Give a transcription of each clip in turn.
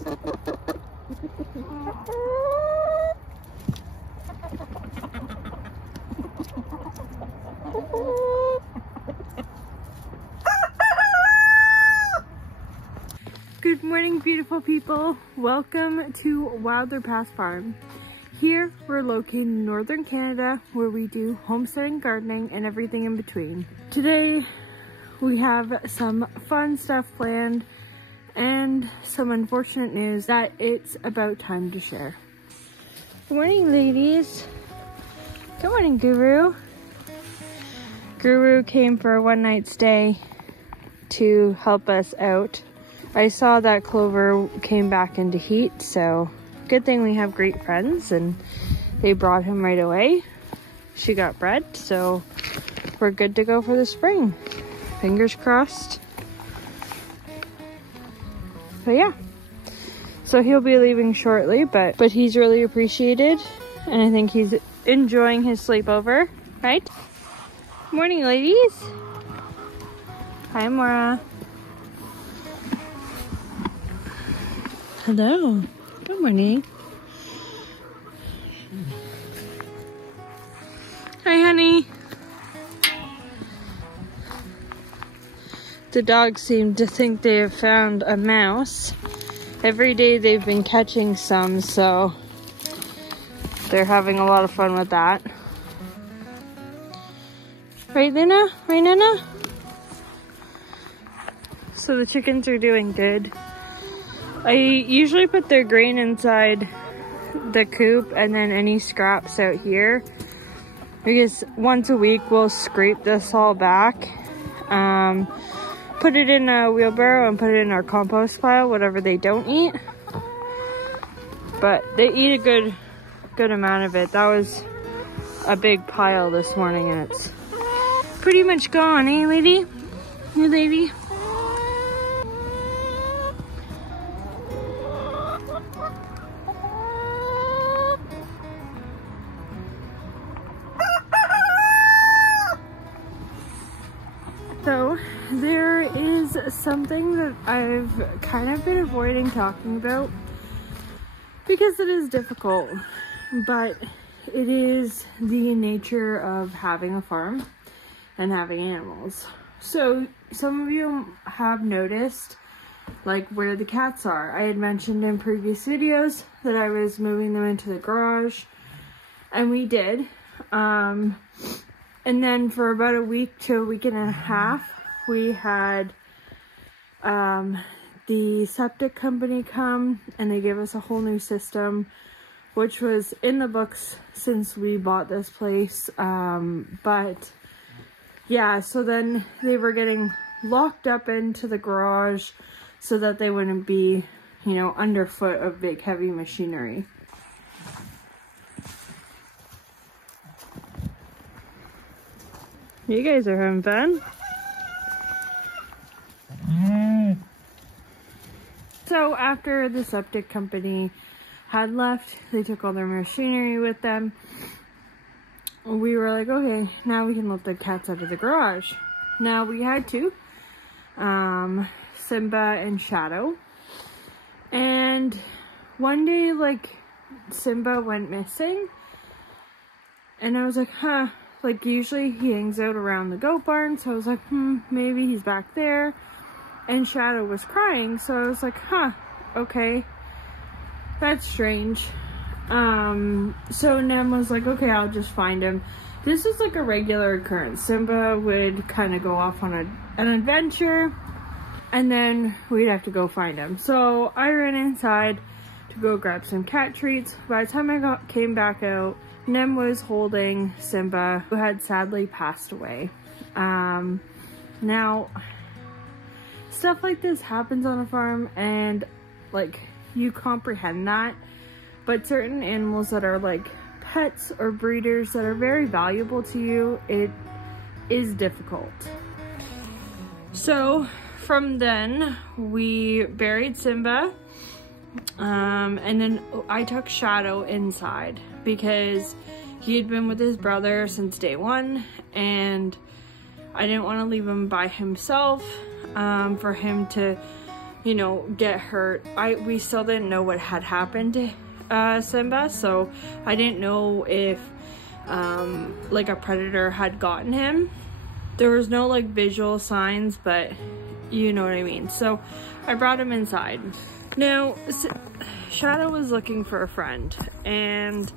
Good morning, beautiful people. Welcome to Wilder Pass Farm. Here, we're located in northern Canada where we do homesteading, gardening, and everything in between. Today, we have some fun stuff planned and some unfortunate news that it's about time to share. Good morning, ladies. Good morning, Guru. Guru came for a one-night stay to help us out. I saw that Clover came back into heat, so good thing we have great friends and they brought him right away. She got bred, so we're good to go for the spring. Fingers crossed. But yeah, so he'll be leaving shortly, but he's really appreciated and I think he's enjoying his sleepover, right? Morning, ladies. Hi, Mora. Hello. Good morning. Hi, honey. The dogs seem to think they have found a mouse. Every day they've been catching some, so they're having a lot of fun with that. Right, Luna? Right, Nana? So the chickens are doing good. I usually put their grain inside the coop and then any scraps out here, because once a week we'll scrape this all back, put it in a wheelbarrow and put it in our compost pile, whatever they don't eat. But they eat a good amount of it. That was a big pile this morning and it's pretty much gone, eh, lady? Hey, lady? So there is something that I've kind of been avoiding talking about because it is difficult, but it is the nature of having a farm and having animals. So some of you have noticed like where the cats are. I had mentioned in previous videos that I was moving them into the garage, and we did. And then for about a week to a week and a half, we had the septic company come and they gave us a whole new system, which was in the books since we bought this place. But yeah, so then they were getting locked up into the garage so that they wouldn't be, you know, underfoot of big heavy machinery. You guys are having fun. So after the septic company had left, they took all their machinery with them. We were like, okay, now we can let the cats out of the garage. Now we had two, Simba and Shadow. And one day, like, Simba went missing. And I was like, huh. Like, usually he hangs out around the goat barn, so I was like, maybe he's back there. And Shadow was crying, so I was like, huh, okay, that's strange. So Nem was like, okay, I'll just find him. This is like a regular occurrence. Simba would kind of go off on an adventure, and then we'd have to go find him. So I ran inside to go grab some cat treats. By the time I came back out, Nem was holding Simba, who had sadly passed away. Now, stuff like this happens on a farm and like you comprehend that, but certain animals that are like pets or breeders that are very valuable to you, it is difficult. So from then we buried Simba, and then I took Shadow inside because he had been with his brother since day one and I didn't want to leave him by himself, for him to you know, get hurt. We still didn't know what had happened to Simba, so I didn't know if like a predator had gotten him. There was no like visual signs, but you know what I mean. So I brought him inside. Now, Shadow was looking for a friend, and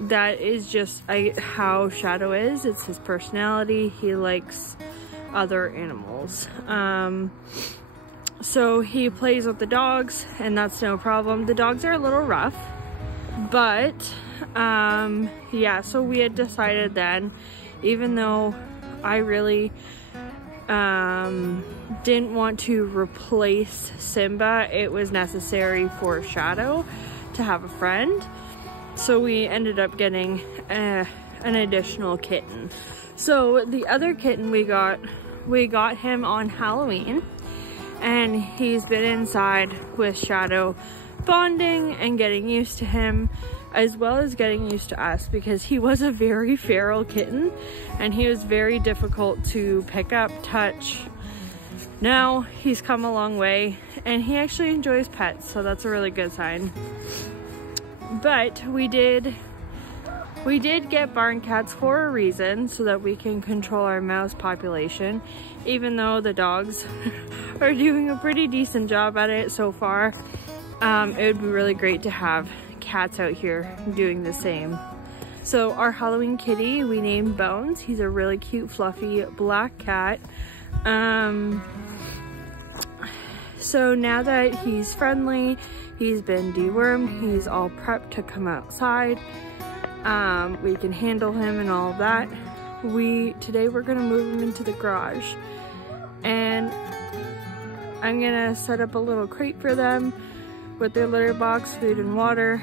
that is just how Shadow is. It's his personality. He likes other animals. So he plays with the dogs, and that's no problem. The dogs are a little rough, but yeah, so we had decided then, even though I really didn't want to replace Simba, it was necessary for Shadow to have a friend. So we ended up getting an additional kitten. So the other kitten we got him on Halloween, and he's been inside with Shadow, bonding and getting used to him, as well as getting used to us, because he was a very feral kitten and he was very difficult to pick up, touch. Now he's come a long way and he actually enjoys pets, so that's a really good sign. But we did get barn cats for a reason, so that we can control our mouse population, even though the dogs are doing a pretty decent job at it so far. It would be really great to have cats out here doing the same. So our Halloween kitty, we named Bones. He's a really cute, fluffy black cat. So now that he's friendly, he's been dewormed, he's all prepped to come outside, we can handle him and all of that. Today we're gonna move him into the garage, and I'm gonna set up a little crate for them with their litter box, food and water,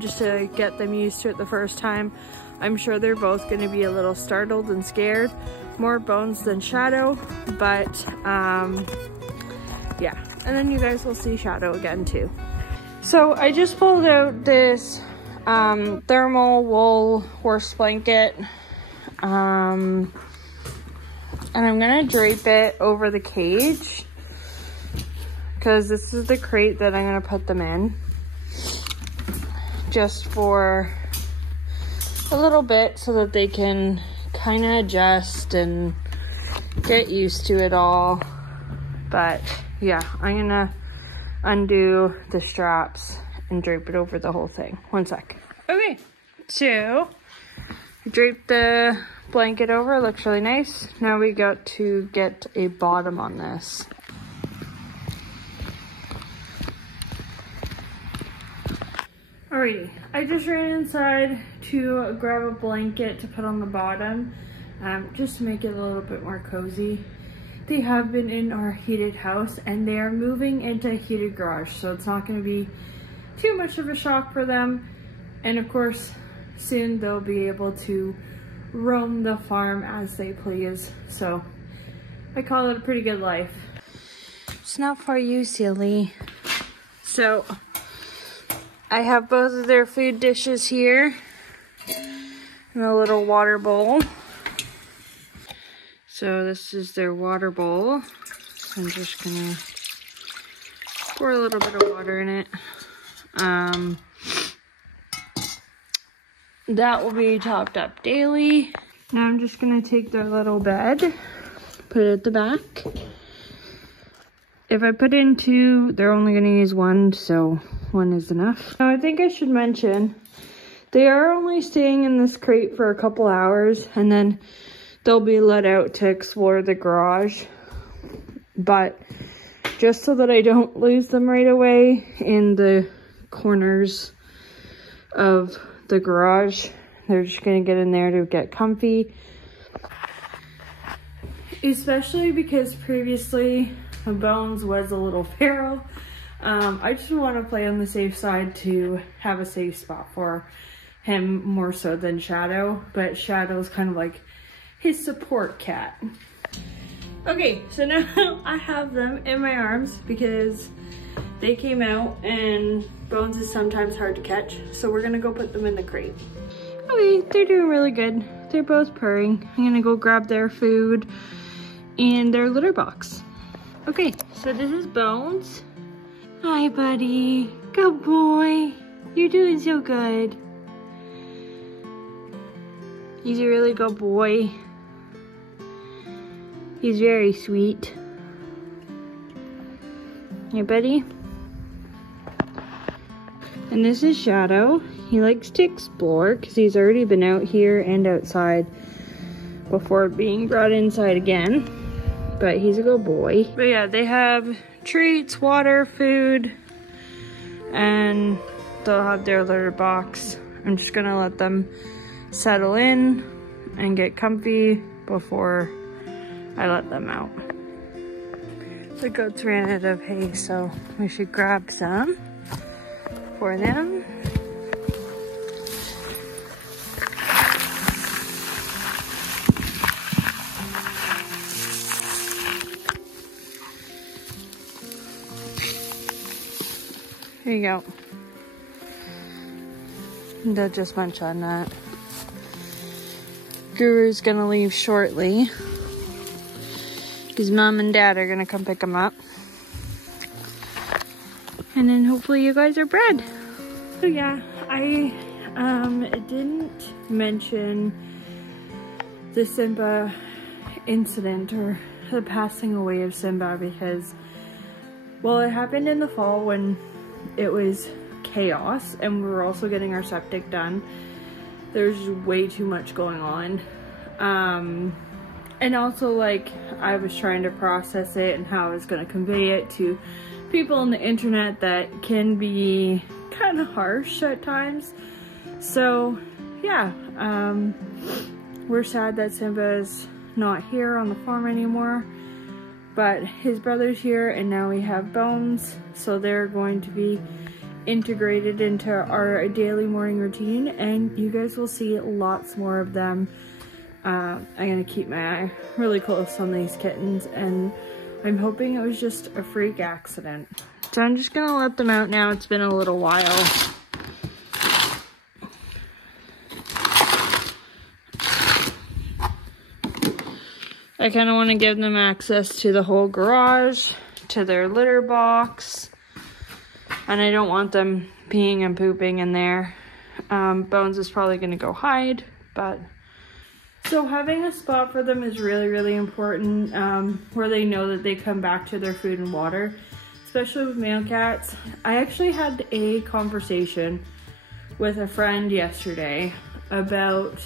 just to get them used to it the first time. I'm sure they're both gonna be a little startled and scared, more Bones than Shadow, but yeah, and then you guys will see Shadow again too. So I just pulled out this thermal wool horse blanket, and I'm gonna drape it over the cage, because this is the crate that I'm gonna put them in, just for a little bit, so that they can kind of adjust and get used to it all. But yeah, I'm gonna undo the straps and drape it over the whole thing. One sec. Okay, so I draped the blanket over. It looks really nice. Now we got to get a bottom on this. Alrighty, I just ran inside to grab a blanket to put on the bottom, just to make it a little bit more cozy. They have been in our heated house, and they are moving into a heated garage, so it's not going to be too much of a shock for them. And of course, soon they'll be able to roam the farm as they please. So I call it a pretty good life. It's not for you, silly. So I have both of their food dishes here and a little water bowl. So this is their water bowl. I'm just gonna pour a little bit of water in it. That will be topped up daily. Now I'm just gonna take their little bed, put it at the back. If I put in two, they're only gonna use one, so one is enough. Now I think I should mention, they are only staying in this crate for a couple hours, and then they'll be let out to explore the garage. But just so that I don't lose them right away in the corners of the garage, they're just gonna get in there to get comfy. Especially because previously Bones was a little feral. I just want to play on the safe side to have a safe spot for him, more so than Shadow, but Shadow's kind of like his support cat. Okay, so now I have them in my arms because they came out and Bones is sometimes hard to catch, so we're gonna go put them in the crate. Okay, they're doing really good. They're both purring. I'm gonna go grab their food and their litter box. Okay, so this is Bones. Hi, buddy. Good boy. You're doing so good. He's a really good boy. He's very sweet. Hey, buddy. And this is Shadow. He likes to explore because he's already been out here and outside before being brought inside again. But he's a good boy. But yeah, they have treats, water, food, and they'll have their litter box. I'm just gonna let them settle in and get comfy before I let them out. The goats ran out of hay, so we should grab some for them. Here you go. They'll just munch on that. Guru's gonna leave shortly. His mom and dad are gonna come pick him up. And then hopefully you guys are bred. So yeah, I didn't mention the Simba incident or the passing away of Simba because, well, it happened in the fall when it was chaos and we were also getting our septic done. There's way too much going on. And also, like, I was trying to process it and how I was going to convey it to people on the internet that can be kind of harsh at times. So yeah, we're sad that Simba is not here on the farm anymore, but his brother's here and now we have Bones, so they're going to be integrated into our daily morning routine and you guys will see lots more of them. I'm gonna keep my eye really close on these kittens and I'm hoping it was just a freak accident. So I'm just gonna let them out now. It's been a little while. I kind of want to give them access to the whole garage, to their litter box, and I don't want them peeing and pooping in there. Bones is probably gonna go hide, but so having a spot for them is really, really important, where they know that they come back to their food and water, especially with male cats. I actually had a conversation with a friend yesterday about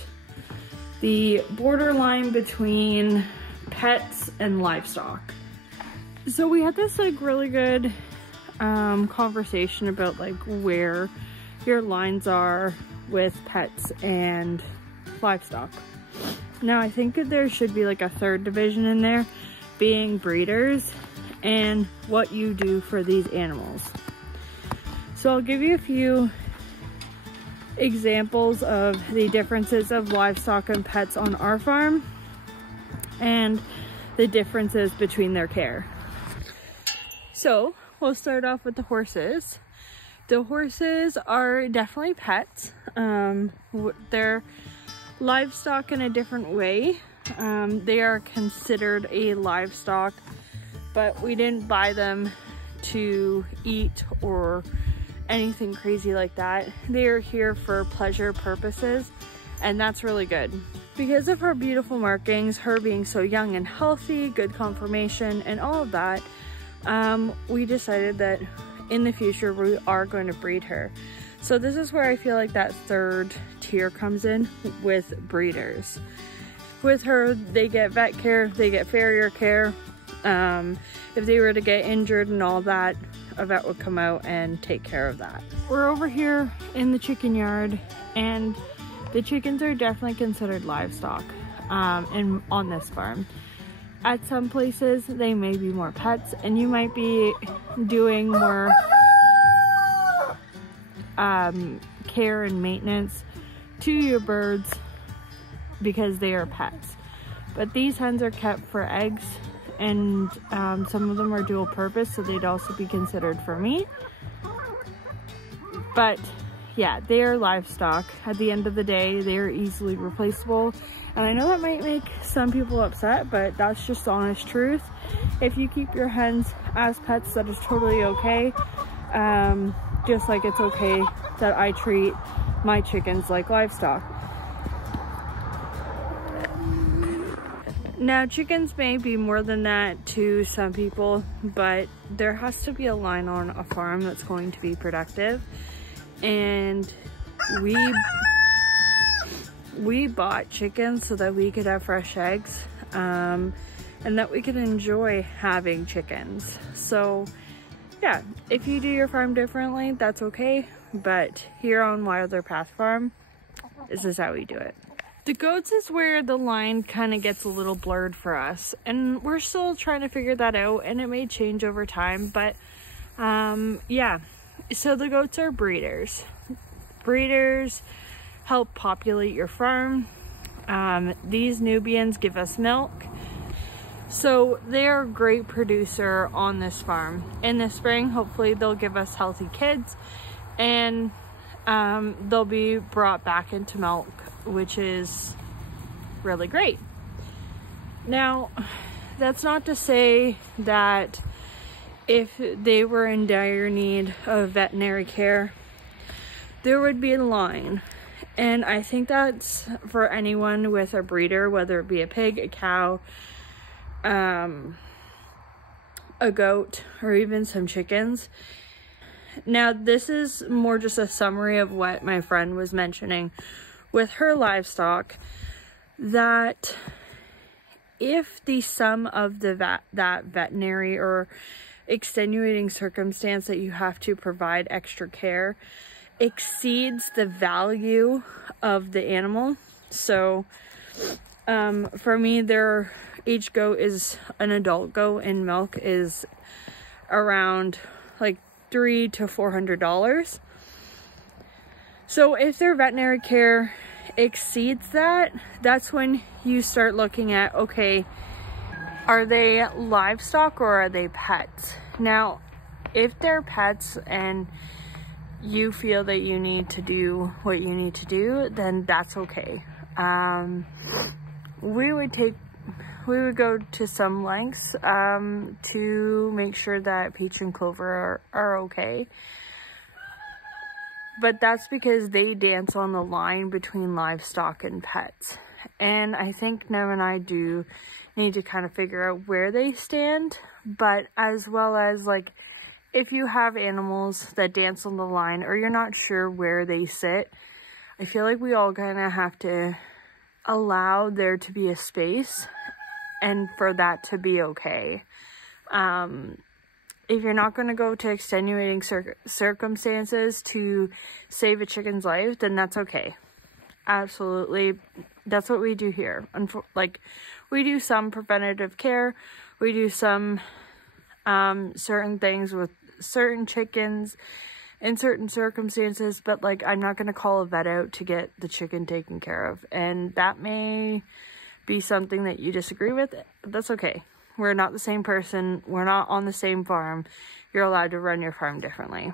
the borderline between pets and livestock. So we had this like really good conversation about like where your lines are with pets and livestock. Now I think that there should be like a third division in there, being breeders and what you do for these animals. So I'll give you a few examples of the differences of livestock and pets on our farm and the differences between their care. So we'll start off with the horses. The horses are definitely pets. They're livestock in a different way. They are considered a livestock, but we didn't buy them to eat or anything crazy like that. They are here for pleasure purposes, and that's really good. Because of her beautiful markings, her being so young and healthy, good conformation, and all of that, we decided that in the future we are going to breed her. So this is where I feel like that third tier comes in with breeders. With her, they get vet care, they get farrier care. If they were to get injured and all that, a vet would come out and take care of that. We're over here in the chicken yard and the chickens are definitely considered livestock on this farm. At some places, they may be more pets and you might be doing more care and maintenance to your birds because they are pets. But these hens are kept for eggs and some of them are dual purpose, so they'd also be considered for meat. But yeah, they are livestock. At the end of the day, they are easily replaceable. And I know that might make some people upset, but that's just the honest truth. If you keep your hens as pets, that is totally okay. Just like it's okay that I treat my chickens like livestock. Now, chickens may be more than that to some people, but there has to be a line on a farm that's going to be productive. And we bought chickens so that we could have fresh eggs, and that we could enjoy having chickens. So yeah, if you do your farm differently, that's okay. But here on Wilder Path Farm, this is how we do it. The goats is where the line kind of gets a little blurred for us, and we're still trying to figure that out, and it may change over time, but yeah. So the goats are breeders. Breeders help populate your farm. These Nubians give us milk. So they're a great producer on this farm. In the spring, hopefully they'll give us healthy kids, and they'll be brought back into milk, which is really great. Now, that's not to say that if they were in dire need of veterinary care, there would be a line. And I think that's for anyone with a breeder, whether it be a pig, a cow, a goat, or even some chickens. Now, this is more just a summary of what my friend was mentioning with her livestock, that if the sum of that veterinary or extenuating circumstance that you have to provide extra care exceeds the value of the animal. So for me, each goat is an adult goat, and milk is around like $300 to $400. So if their veterinary care exceeds that, that's when you start looking at, okay, are they livestock or are they pets? Now, if they're pets and you feel that you need to do what you need to do, then that's okay. We would go to some lengths to make sure that Peach and Clover are okay. But that's because they dance on the line between livestock and pets. And I think Nev and I do need to kind of figure out where they stand. But as well as, like, if you have animals that dance on the line or you're not sure where they sit, I feel like we all kind of have to allow there to be a space and for that to be okay. If you're not going to go to extenuating circumstances to save a chicken's life, then that's okay. Absolutely. That's what we do here. Like, we do some preventative care. We do some certain things with certain chickens in certain circumstances, but like, I'm not going to call a vet out to get the chicken taken care of. And that may be something that you disagree with, but that's okay. We're not the same person. We're not on the same farm. You're allowed to run your farm differently.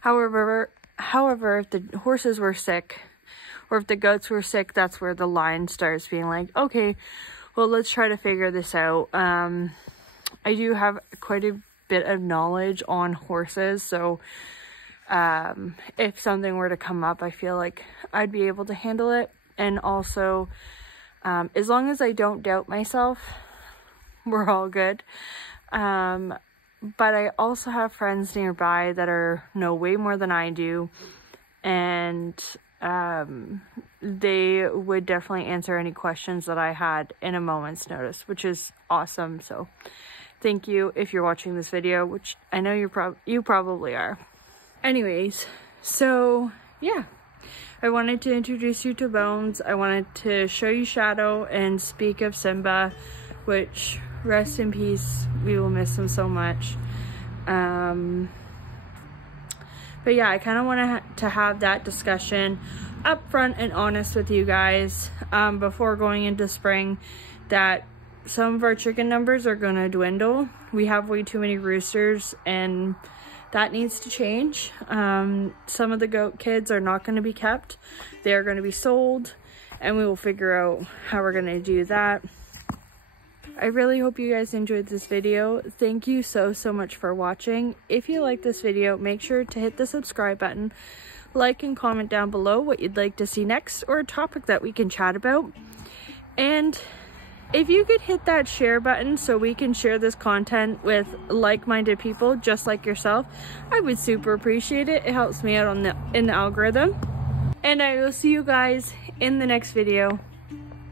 However, if the horses were sick or if the goats were sick, that's where the line starts being like, okay, well, let's try to figure this out. I do have quite a bit of knowledge on horses, so if something were to come up, I feel like I'd be able to handle it. And also, as long as I don't doubt myself, we're all good. But I also have friends nearby that know way more than I do, and they would definitely answer any questions that I had in a moment's notice, which is awesome. So thank you if you're watching this video, which I know you probably are. Anyways, so yeah, I wanted to introduce you to Bones. I wanted to show you Shadow and speak of Simba, which, rest in peace, we will miss him so much. But yeah, I kind of want to have that discussion upfront and honest with you guys before going into spring, that some of our chicken numbers are going to dwindle. We have way too many roosters, and that needs to change. Some of the goat kids are not going to be kept. They are going to be sold, and we will figure out how we're going to do that. I really hope you guys enjoyed this video. Thank you so much for watching. If you like this video, make sure to hit the subscribe button, like and comment down below what you'd like to see next or a topic that we can chat about. And if you could hit that share button so we can share this content with like-minded people just like yourself, I would super appreciate it. It helps me out in the algorithm. And I will see you guys in the next video.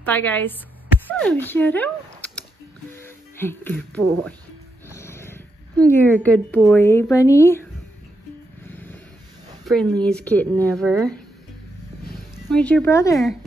Bye, guys. Hello, Shadow. Good boy. You're a good boy, eh, bunny? Friendliest kitten ever. Where's your brother?